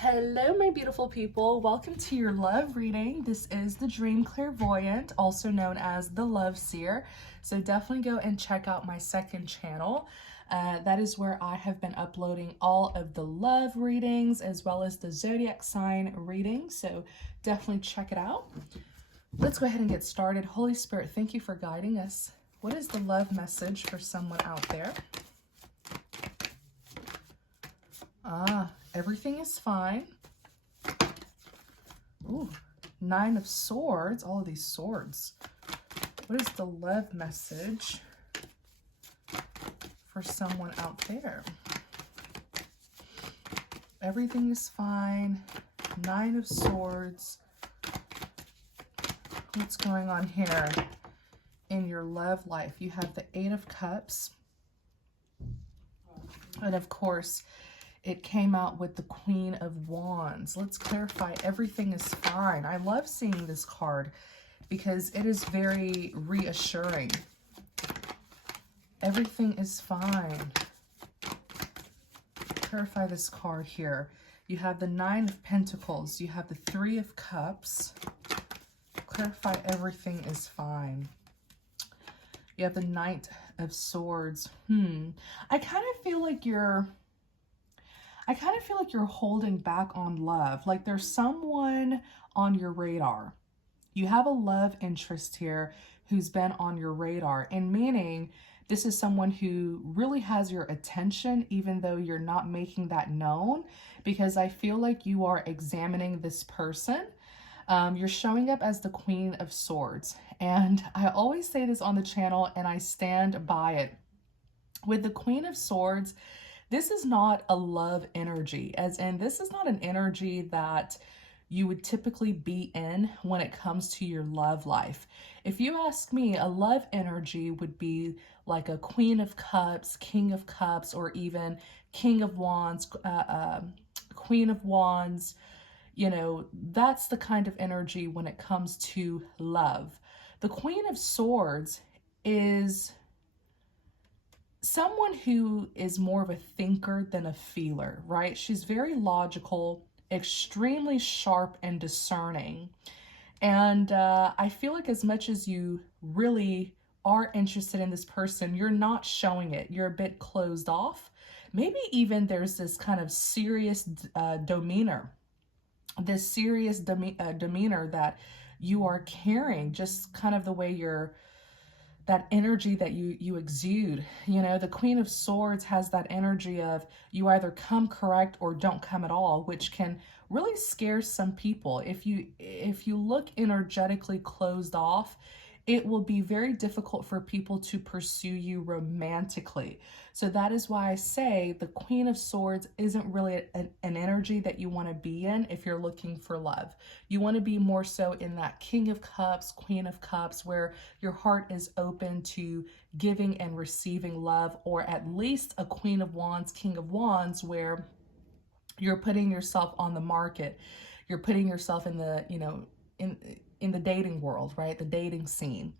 Hello, my beautiful people. Welcome to your love reading. This is the Dream Clairvoyant, also known as the Love Seer. So definitely go and check out my second channel. That is where I have been uploading all of the love readings as well as the zodiac sign readings. So definitely check it out. Let's go ahead and get started. Holy Spirit, thank you for guiding us. What is the love message for someone out there? Everything is fine. Ooh, 9 of Swords. All of these swords. What is the love message for someone out there? Everything is fine. 9 of Swords. What's going on here in your love life? You have the 8 of Cups. And of course, it came out with the Queen of Wands. Let's clarify. Everything is fine. I love seeing this card because it is very reassuring. Everything is fine. Clarify this card here. You have the 9 of Pentacles. You have the 3 of Cups. Clarify everything is fine. You have the Knight of Swords. I kind of feel like you're holding back on love. Like there's someone on your radar. You have a love interest here who's been on your radar, and meaning this is someone who really has your attention even though you're not making that known, because I feel like you are examining this person. You're showing up as the Queen of Swords, and I always say this on the channel and I stand by it. With the Queen of Swords, this is not a love energy, as in this is not an energy that you would typically be in when it comes to your love life. If you ask me, a love energy would be like a Queen of Cups, King of Cups, or even King of Wands, Queen of Wands. You know, that's the kind of energy when it comes to love. The Queen of Swords is someone who is more of a thinker than a feeler, right? She's very logical, extremely sharp and discerning. And I feel like as much as you really are interested in this person, you're not showing it. You're a bit closed off. Maybe even there's this kind of serious demeanor, this serious demeanor that you are carrying, just kind of the way you're, that energy that you exude. You know, the Queen of Swords has that energy of you either come correct or don't come at all, which can really scare some people. If you look energetically closed off, it will be very difficult for people to pursue you romantically. So that is why I say the Queen of Swords isn't really an energy that you want to be in if you're looking for love. You want to be more so in that King of Cups, Queen of Cups, where your heart is open to giving and receiving love, or at least a Queen of Wands, King of Wands, where you're putting yourself on the market. You're putting yourself in the, you know, in the dating world, right? The dating scene.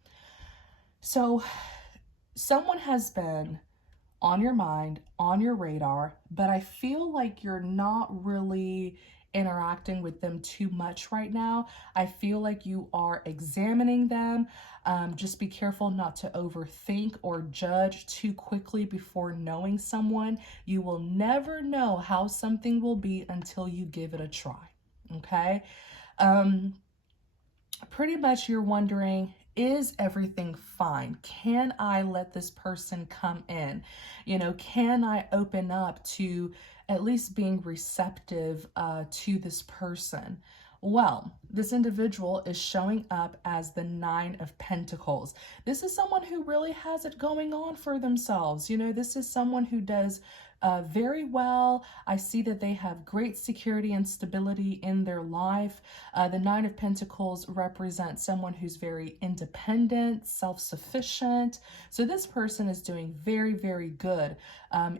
So someone has been on your mind, on your radar, but I feel like you're not really interacting with them too much right now. I feel like you are examining them. Just be careful not to overthink or judge too quickly before knowing someone. You will never know how something will be until you give it a try, okay? Pretty much you're wondering, is everything fine? Can I let this person come in? You know, can I open up to at least being receptive to this person? Well, this individual is showing up as the 9 of Pentacles. This is someone who really has it going on for themselves. You know, this is someone who does very well. I see that they have great security and stability in their life. The 9 of Pentacles represents someone who's very independent, self-sufficient. So this person is doing very, very good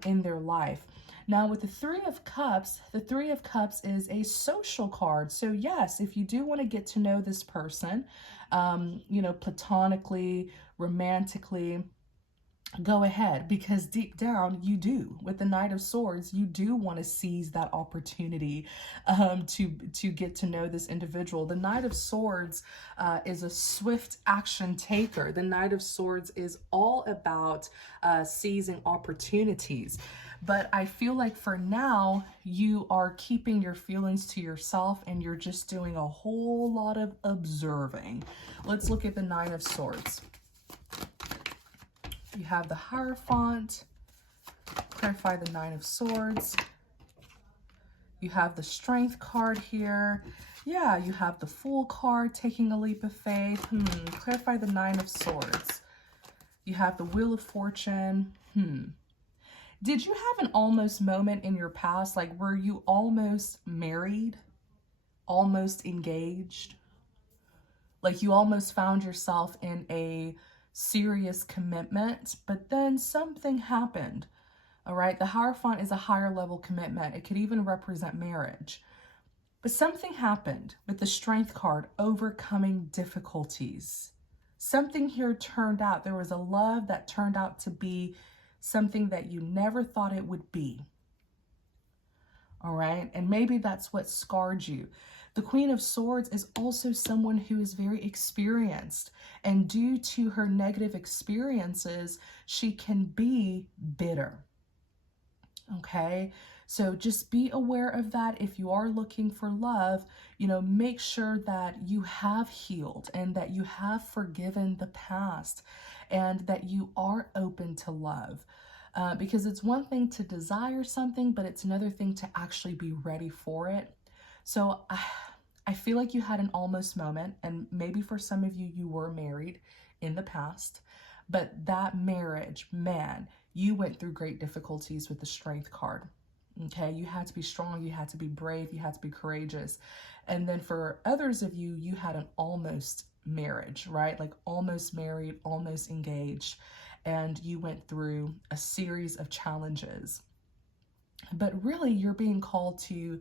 in their life. Now with the 3 of Cups, the 3 of Cups is a social card. So yes, if you do want to get to know this person, you know, platonically, romantically, go ahead, because deep down you do. With the Knight of Swords, you do want to seize that opportunity to get to know this individual. The Knight of Swords is a swift action taker. The Knight of Swords is all about seizing opportunities. But I feel like for now, you are keeping your feelings to yourself and you're just doing a whole lot of observing. Let's look at the Nine of Swords. You have the Hierophant, clarify the Nine of Swords. You have the Strength card here. Yeah, you have the Fool card, taking a leap of faith. Clarify the Nine of Swords. You have the Wheel of Fortune. Did you have an almost moment in your past? Like, were you almost married? Almost engaged? Like, you almost found yourself in a serious commitment, but then something happened. All right, the Hierophant is a higher level commitment. It could even represent marriage. But something happened with the Strength card, overcoming difficulties. Something here turned out. There was a love that turned out to be something that you never thought it would be. All right, and maybe that's what scarred you. The Queen of Swords is also someone who is very experienced, and due to her negative experiences, she can be bitter. Okay, so just be aware of that. If you are looking for love, make sure that you have healed and that you have forgiven the past and that you are open to love. Because it's one thing to desire something, but it's another thing to actually be ready for it. So I feel like you had an almost moment, and maybe for some of you, you were married in the past, but that marriage, man, you went through great difficulties with the Strength card. Okay, you had to be strong, you had to be brave, you had to be courageous. And then for others of you, you had an almost marriage, right? Like almost married, almost engaged, and you went through a series of challenges. But really, you're being called to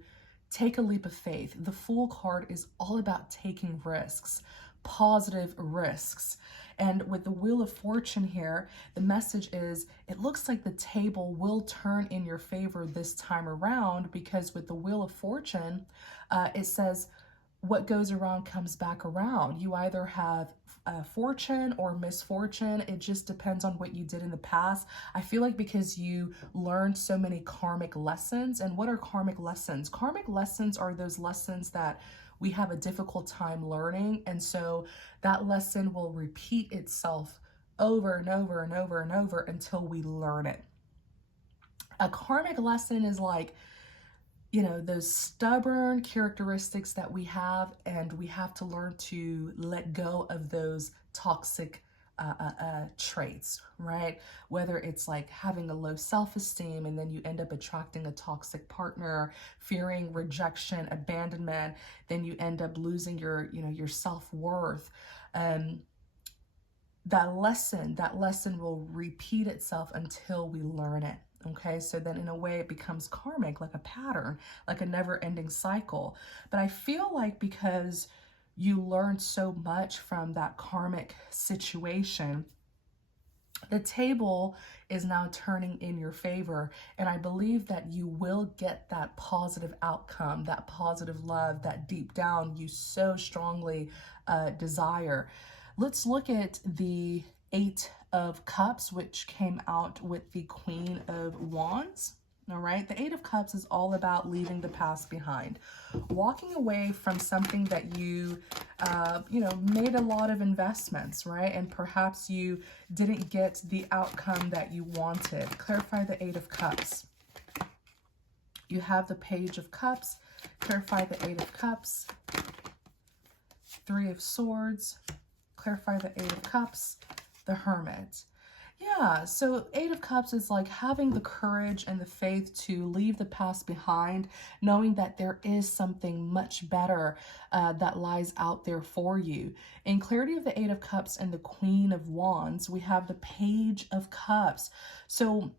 take a leap of faith. The Fool card is all about taking risks, positive risks. And with the Wheel of Fortune here, the message is it looks like the table will turn in your favor this time around, because with the Wheel of Fortune, it says what goes around comes back around. You either have fortune or misfortune. It just depends on what you did in the past. I feel like because you learned so many karmic lessons. And what are karmic lessons? Karmic lessons are those lessons that we have a difficult time learning. And so that lesson will repeat itself over and over and over and over until we learn it. A karmic lesson is like, those stubborn characteristics that we have, and we have to learn to let go of those toxic traits, right? Whether it's like having a low self-esteem and then you end up attracting a toxic partner, fearing rejection, abandonment, then you end up losing your self-worth. That lesson will repeat itself until we learn it. Okay, so then in a way it becomes karmic, like a pattern, like a never-ending cycle. But I feel like because you learned so much from that karmic situation, the table is now turning in your favor. And I believe that you will get that positive outcome, that positive love that deep down you so strongly desire. Let's look at the Eight of Cups, which came out with the Queen of Wands. All right, the Eight of Cups is all about leaving the past behind, walking away from something that you, made a lot of investments, right? And perhaps you didn't get the outcome that you wanted. Clarify the Eight of Cups. You have the Page of Cups. Clarify the Eight of Cups. Three of Swords. Clarify the Eight of Cups. The Hermit. Yeah, so Eight of Cups is like having the courage and the faith to leave the past behind, knowing that there is something much better that lies out there for you. In clarity of the Eight of Cups and the Queen of Wands, we have the Page of Cups. So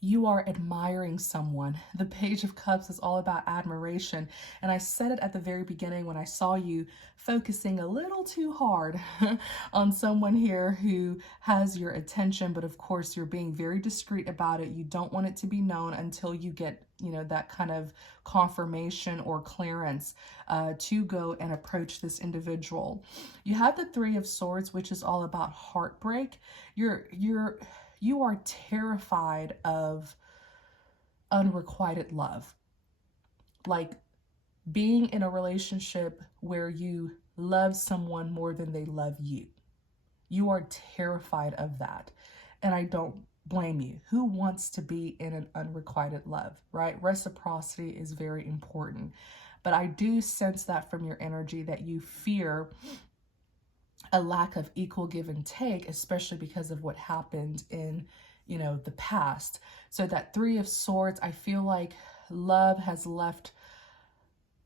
You are admiring someone. The Page of Cups is all about admiration. And I said it at the very beginning when I saw you focusing a little too hard on someone here who has your attention. But of course, you're being very discreet about it. You don't want it to be known until you get, that kind of confirmation or clearance to go and approach this individual. You have the Three of Swords, which is all about heartbreak. You are terrified of unrequited love. Like being in a relationship where you love someone more than they love you. You are terrified of that. And I don't blame you. Who wants to be in an unrequited love, right? Reciprocity is very important. But I do sense that from your energy that you fear a lack of equal give and take, especially because of what happened in, the past. So that Three of Swords, I feel like love has left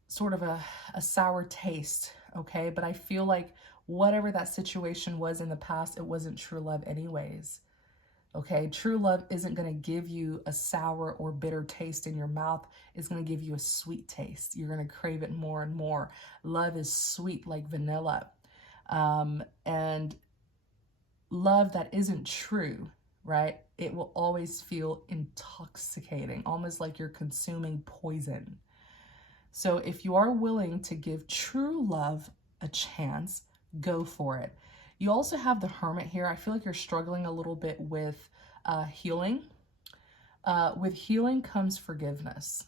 sort of a sour taste, okay? But I feel like whatever that situation was in the past, it wasn't true love anyways, okay? True love isn't going to give you a sour or bitter taste in your mouth. It's going to give you a sweet taste. You're going to crave it more and more. Love is sweet like vanilla. And love that isn't true, right? It will always feel intoxicating, almost like you're consuming poison. So if you are willing to give true love a chance, go for it. You also have the Hermit here. I feel like you're struggling a little bit with healing. With healing comes forgiveness.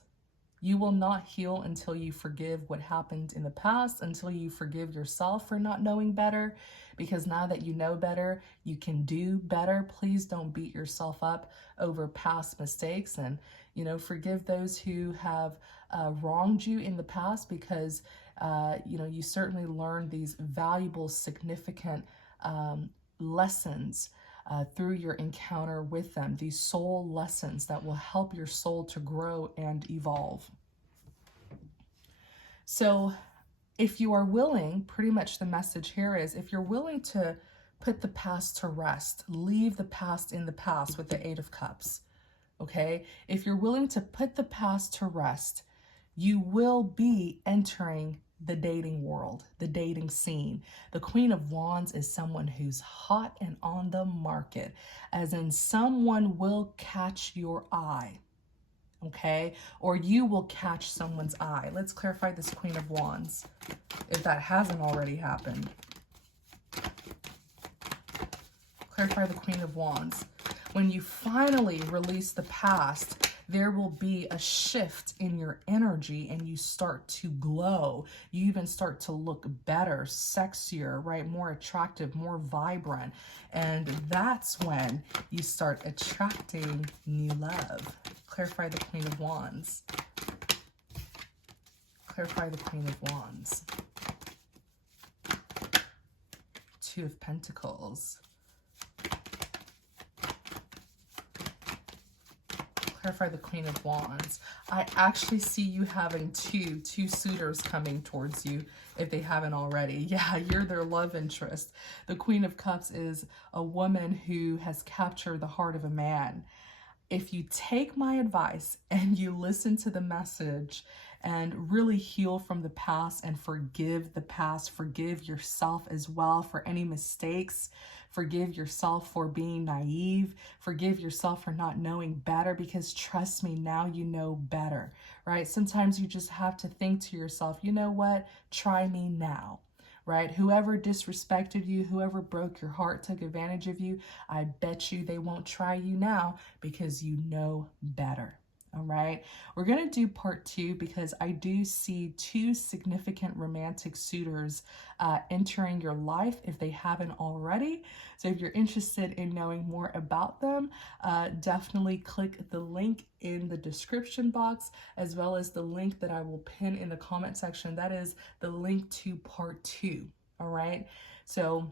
You will not heal until you forgive what happened in the past, until you forgive yourself for not knowing better, because now that you know better, you can do better. Please don't beat yourself up over past mistakes, and, forgive those who have wronged you in the past, because, you certainly learned these valuable, significant lessons through your encounter with them, these soul lessons that will help your soul to grow and evolve. So if you are willing, pretty much the message here is, if you're willing to put the past to rest, leave the past in the past with the Eight of Cups, okay? If you're willing to put the past to rest, you will be entering the dating world, the dating scene. The Queen of Wands is someone who's hot and on the market, as in someone will catch your eye, okay? Or you will catch someone's eye. Let's clarify this Queen of Wands, if that hasn't already happened. Clarify the Queen of Wands. When you finally release the past, there will be a shift in your energy and you start to glow. You even start to look better, sexier, right? More attractive, more vibrant. And that's when you start attracting new love. Clarify the Queen of Wands. Clarify the Queen of Wands. Two of Pentacles. Clarify the Queen of Wands. I actually see you having two suitors coming towards you if they haven't already. Yeah, you're their love interest. The Queen of Cups is a woman who has captured the heart of a man. If you take my advice and you listen to the message and really heal from the past and forgive the past, forgive yourself as well for any mistakes, forgive yourself for being naive, forgive yourself for not knowing better, because trust me, now you know better, right? Sometimes you just have to think to yourself, you know what? Try me now. Right? Whoever disrespected you, whoever broke your heart, took advantage of you, I bet you they won't try you now because you know better. All right. We're going to do part 2 because I do see 2 significant romantic suitors entering your life if they haven't already. So if you're interested in knowing more about them, definitely click the link in the description box, as well as the link that I will pin in the comment section. That is the link to part 2. All right. So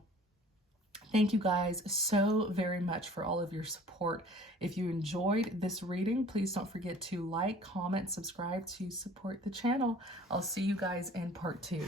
thank you guys so very much for all of your support. If you enjoyed this reading, please don't forget to like, comment, subscribe to support the channel. I'll see you guys in part 2.